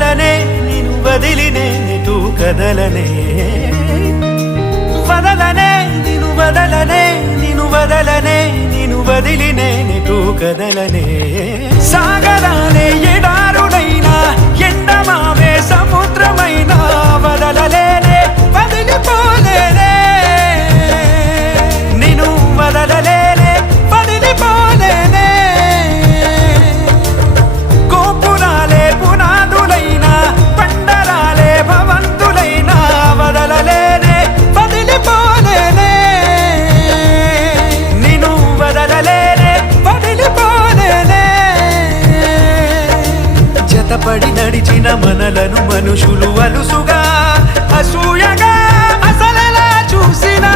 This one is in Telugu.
వదలనే నిను వదిలినే నిటు కదలనే వదలనే నిను వదలనే నిను వదలనే నిను వదిలినే నిటు కదలనే సాగరాలే ఎడారుడైనా ఎండమావే సముద్రమైనా వదలలేనే వదిలిపోలేనే నిను వదలలేనే వదిలిపోలేనే గోపురాలే పునాదులైనా పండరాలే భవంతులైనా వదలలేనే వదిలిపోలేనే నిను వదలలేనే వదిలిపోలేనే జతపడి నడిచిన మనలను మనుషులు అలుసుగా అసూయగా అసలెలా చూసినా